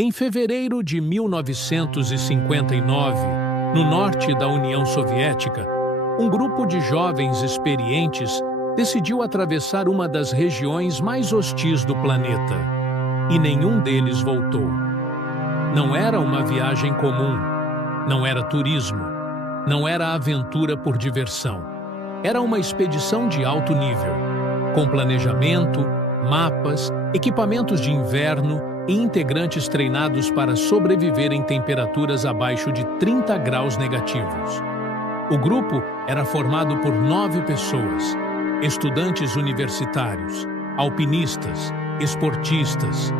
Em fevereiro de 1959, no norte da União Soviética, um grupo de jovens experientes decidiu atravessar uma das regiões mais hostis do planeta, e nenhum deles voltou. Não era uma viagem comum, não era turismo, não era aventura por diversão. Era uma expedição de alto nível, com planejamento, mapas, equipamentos de inverno e integrantes treinados para sobreviver em temperaturas abaixo de 30 graus negativos. O grupo era formado por 9 pessoas, estudantes universitários, alpinistas, esportistas,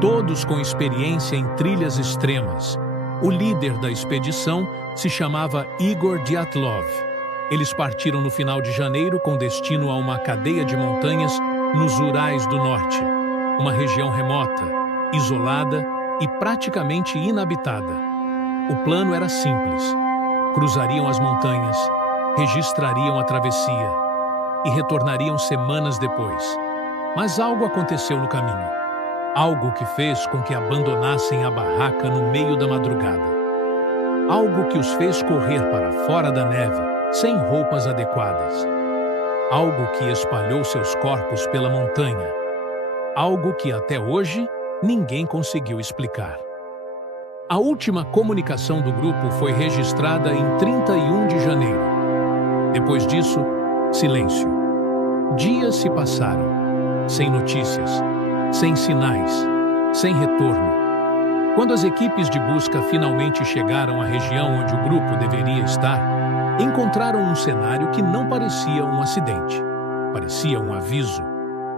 todos com experiência em trilhas extremas. O líder da expedição se chamava Igor Dyatlov. Eles partiram no final de janeiro com destino a uma cadeia de montanhas nos Urais do Norte, uma região remota, isolada e praticamente inabitada. O plano era simples. Cruzariam as montanhas, registrariam a travessia e retornariam semanas depois. Mas algo aconteceu no caminho. Algo que fez com que abandonassem a barraca no meio da madrugada. Algo que os fez correr para fora da neve, sem roupas adequadas. Algo que espalhou seus corpos pela montanha. Algo que até hoje ninguém conseguiu explicar. A última comunicação do grupo foi registrada em 31 de janeiro. Depois disso, silêncio. Dias se passaram, sem notícias, sem sinais, sem retorno. Quando as equipes de busca finalmente chegaram à região onde o grupo deveria estar, encontraram um cenário que não parecia um acidente. Parecia um aviso.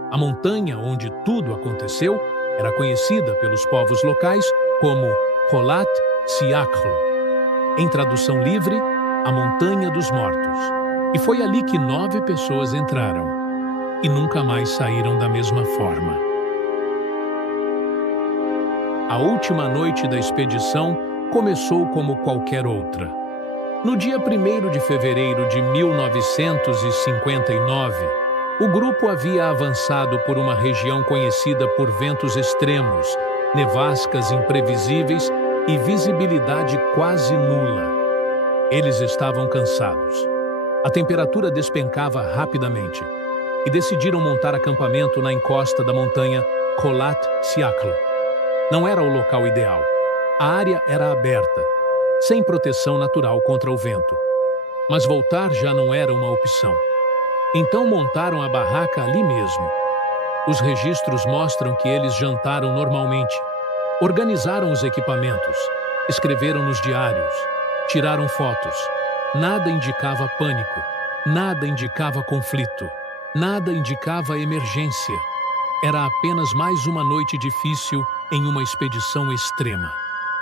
A montanha onde tudo aconteceu era conhecida pelos povos locais como Kholat Syakhl, em tradução livre, a Montanha dos Mortos. E foi ali que 9 pessoas entraram e nunca mais saíram da mesma forma. A última noite da expedição começou como qualquer outra. No dia 1º de fevereiro de 1959, o grupo havia avançado por uma região conhecida por ventos extremos, nevascas imprevisíveis e visibilidade quase nula. Eles estavam cansados. A temperatura despencava rapidamente e decidiram montar acampamento na encosta da montanha Kholat Syakhl. Não era o local ideal. A área era aberta, sem proteção natural contra o vento. Mas voltar já não era uma opção. Então montaram a barraca ali mesmo. Os registros mostram que eles jantaram normalmente, organizaram os equipamentos, escreveram nos diários, tiraram fotos. Nada indicava pânico, nada indicava conflito, nada indicava emergência. Era apenas mais uma noite difícil em uma expedição extrema.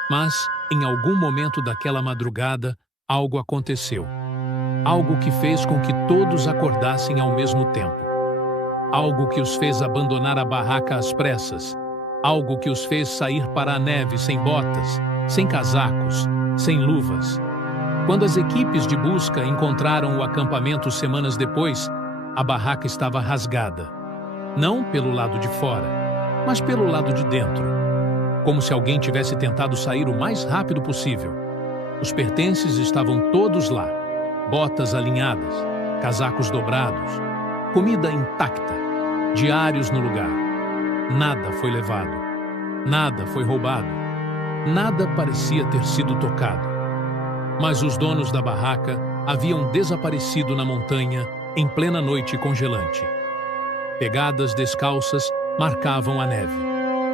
Mas, em algum momento daquela madrugada, algo aconteceu. Algo que fez com que todos acordassem ao mesmo tempo. Algo que os fez abandonar a barraca às pressas. Algo que os fez sair para a neve sem botas, sem casacos, sem luvas. Quando as equipes de busca encontraram o acampamento semanas depois, a barraca estava rasgada. Não pelo lado de fora, mas pelo lado de dentro. Como se alguém tivesse tentado sair o mais rápido possível. Os pertences estavam todos lá. Botas alinhadas, casacos dobrados, comida intacta, diários no lugar. Nada foi levado, nada foi roubado, nada parecia ter sido tocado. Mas os donos da barraca haviam desaparecido na montanha em plena noite congelante. Pegadas descalças marcavam a neve,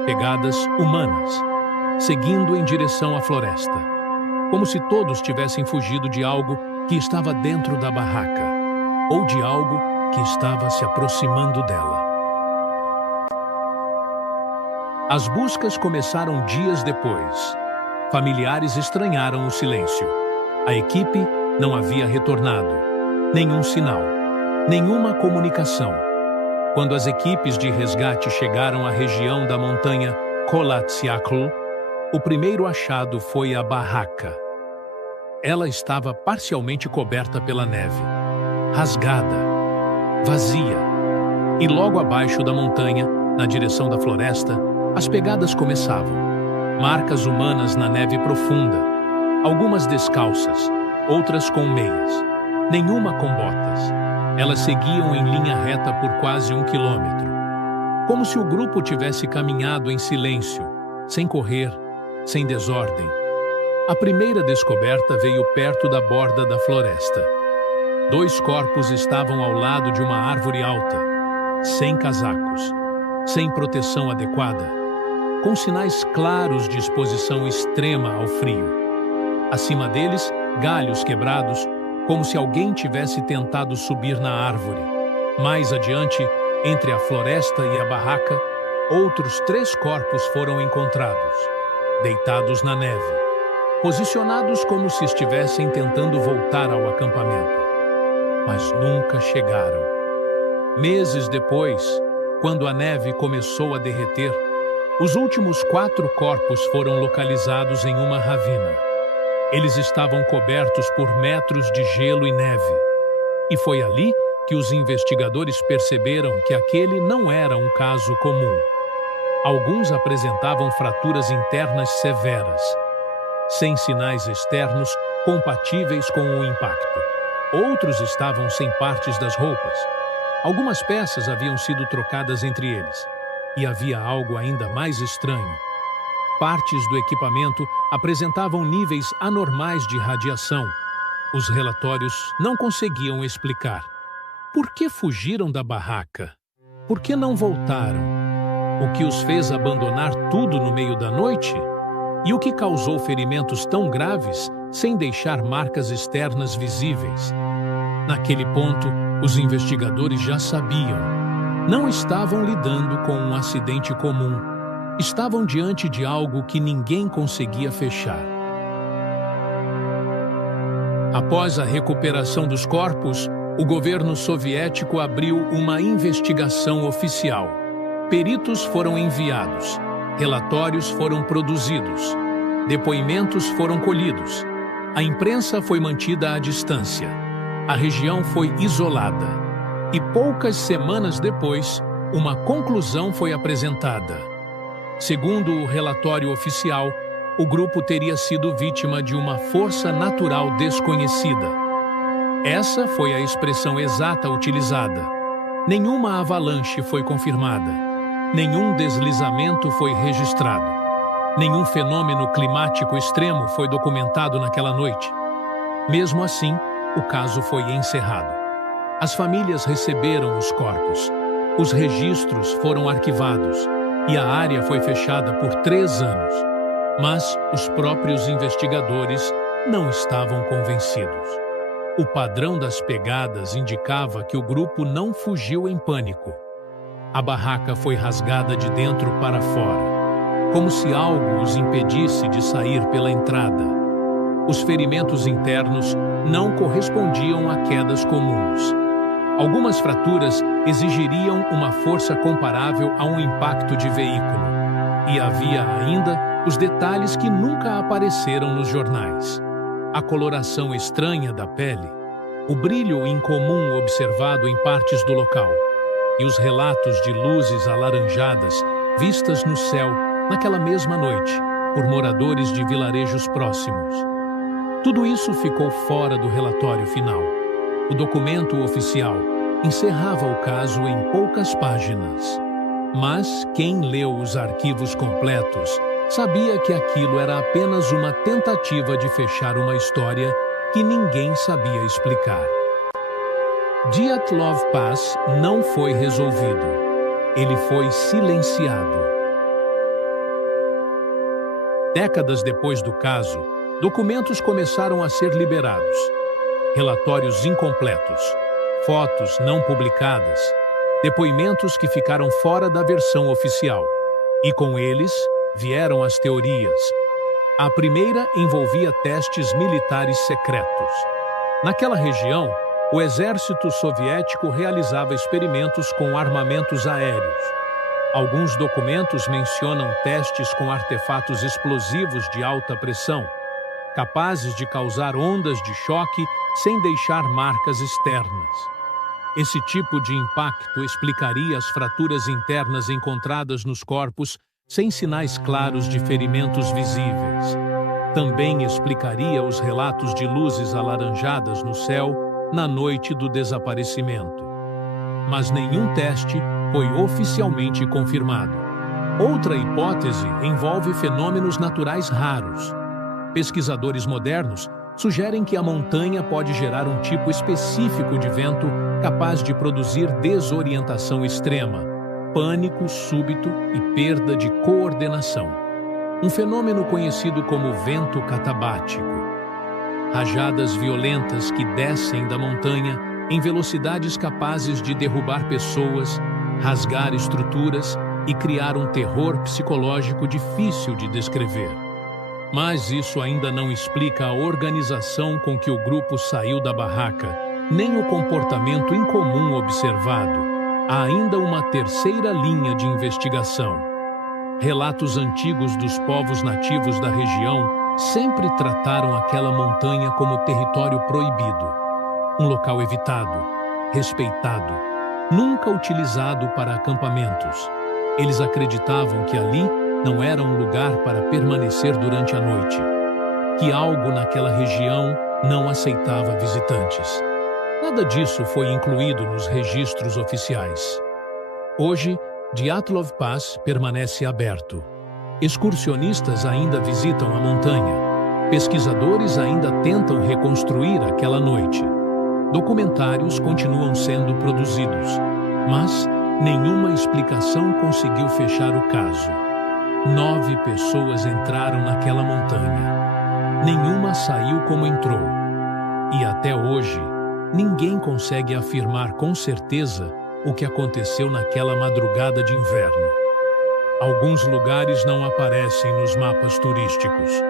pegadas humanas, seguindo em direção à floresta, como se todos tivessem fugido de algo que estava dentro da barraca, ou de algo que estava se aproximando dela. As buscas começaram dias depois. Familiares estranharam o silêncio. A equipe não havia retornado. Nenhum sinal, nenhuma comunicação. Quando as equipes de resgate chegaram à região da montanha Kholat Syakhl, o primeiro achado foi a barraca. Ela estava parcialmente coberta pela neve, rasgada, vazia. E logo abaixo da montanha, na direção da floresta, as pegadas começavam. Marcas humanas na neve profunda, algumas descalças, outras com meias, nenhuma com botas. Elas seguiam em linha reta por quase 1 quilômetro, como se o grupo tivesse caminhado em silêncio, sem correr, sem desordem. A primeira descoberta veio perto da borda da floresta. 2 corpos estavam ao lado de uma árvore alta, sem casacos, sem proteção adequada, com sinais claros de exposição extrema ao frio. Acima deles, galhos quebrados, como se alguém tivesse tentado subir na árvore. Mais adiante, entre a floresta e a barraca, outros 3 corpos foram encontrados, deitados na neve, posicionados como se estivessem tentando voltar ao acampamento. Mas nunca chegaram. Meses depois, quando a neve começou a derreter, os últimos 4 corpos foram localizados em uma ravina. Eles estavam cobertos por metros de gelo e neve. E foi ali que os investigadores perceberam que aquele não era um caso comum. Alguns apresentavam fraturas internas severas, sem sinais externos compatíveis com o impacto. Outros estavam sem partes das roupas. Algumas peças haviam sido trocadas entre eles. E havia algo ainda mais estranho. Partes do equipamento apresentavam níveis anormais de radiação. Os relatórios não conseguiam explicar. Por que fugiram da barraca? Por que não voltaram? O que os fez abandonar tudo no meio da noite? E o que causou ferimentos tão graves sem deixar marcas externas visíveis? Naquele ponto, os investigadores já sabiam. Não estavam lidando com um acidente comum. Estavam diante de algo que ninguém conseguia fechar. Após a recuperação dos corpos, o governo soviético abriu uma investigação oficial. Peritos foram enviados, relatórios foram produzidos, depoimentos foram colhidos. A imprensa foi mantida à distância. A região foi isolada. E poucas semanas depois, uma conclusão foi apresentada. Segundo o relatório oficial, o grupo teria sido vítima de uma força natural desconhecida. Essa foi a expressão exata utilizada. Nenhuma avalanche foi confirmada. Nenhum deslizamento foi registrado. Nenhum fenômeno climático extremo foi documentado naquela noite. Mesmo assim, o caso foi encerrado. As famílias receberam os corpos. Os registros foram arquivados. E a área foi fechada por 3 anos. Mas os próprios investigadores não estavam convencidos. O padrão das pegadas indicava que o grupo não fugiu em pânico. A barraca foi rasgada de dentro para fora, como se algo os impedisse de sair pela entrada. Os ferimentos internos não correspondiam a quedas comuns. Algumas fraturas exigiriam uma força comparável a um impacto de veículo. E havia ainda os detalhes que nunca apareceram nos jornais. A coloração estranha da pele, o brilho incomum observado em partes do local, e os relatos de luzes alaranjadas vistas no céu naquela mesma noite por moradores de vilarejos próximos. Tudo isso ficou fora do relatório final. O documento oficial encerrava o caso em poucas páginas. Mas quem leu os arquivos completos sabia que aquilo era apenas uma tentativa de fechar uma história que ninguém sabia explicar. Dyatlov Pass não foi resolvido. Ele foi silenciado. Décadas depois do caso, documentos começaram a ser liberados. Relatórios incompletos, fotos não publicadas, depoimentos que ficaram fora da versão oficial. E com eles vieram as teorias. A primeira envolvia testes militares secretos. Naquela região, o exército soviético realizava experimentos com armamentos aéreos. Alguns documentos mencionam testes com artefatos explosivos de alta pressão, capazes de causar ondas de choque sem deixar marcas externas. Esse tipo de impacto explicaria as fraturas internas encontradas nos corpos sem sinais claros de ferimentos visíveis. Também explicaria os relatos de luzes alaranjadas no céu na noite do desaparecimento. Mas nenhum teste foi oficialmente confirmado. Outra hipótese envolve fenômenos naturais raros. Pesquisadores modernos sugerem que a montanha pode gerar um tipo específico de vento capaz de produzir desorientação extrema, pânico súbito e perda de coordenação. Um fenômeno conhecido como vento catabático. Rajadas violentas que descem da montanha em velocidades capazes de derrubar pessoas, rasgar estruturas e criar um terror psicológico difícil de descrever. Mas isso ainda não explica a organização com que o grupo saiu da barraca, nem o comportamento incomum observado. Há ainda uma terceira linha de investigação. Relatos antigos dos povos nativos da região sempre trataram aquela montanha como território proibido, um local evitado, respeitado, nunca utilizado para acampamentos. Eles acreditavam que ali não era um lugar para permanecer durante a noite, que algo naquela região não aceitava visitantes. Nada disso foi incluído nos registros oficiais. Hoje, Dyatlov Pass permanece aberto. Excursionistas ainda visitam a montanha. Pesquisadores ainda tentam reconstruir aquela noite. Documentários continuam sendo produzidos, mas nenhuma explicação conseguiu fechar o caso. 9 pessoas entraram naquela montanha. Nenhuma saiu como entrou. E até hoje, ninguém consegue afirmar com certeza o que aconteceu naquela madrugada de inverno. Alguns lugares não aparecem nos mapas turísticos,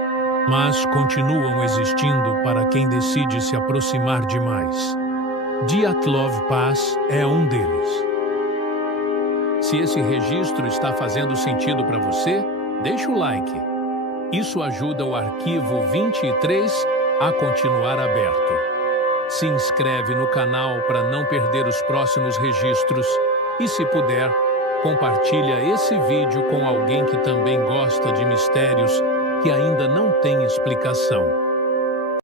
mas continuam existindo para quem decide se aproximar demais. Dyatlov Pass é um deles. Se esse registro está fazendo sentido para você, deixa o like. Isso ajuda o Arquivo 23 a continuar aberto. Se inscreve no canal para não perder os próximos registros e, se puder, compartilha esse vídeo com alguém que também gosta de mistérios que ainda não tem explicação.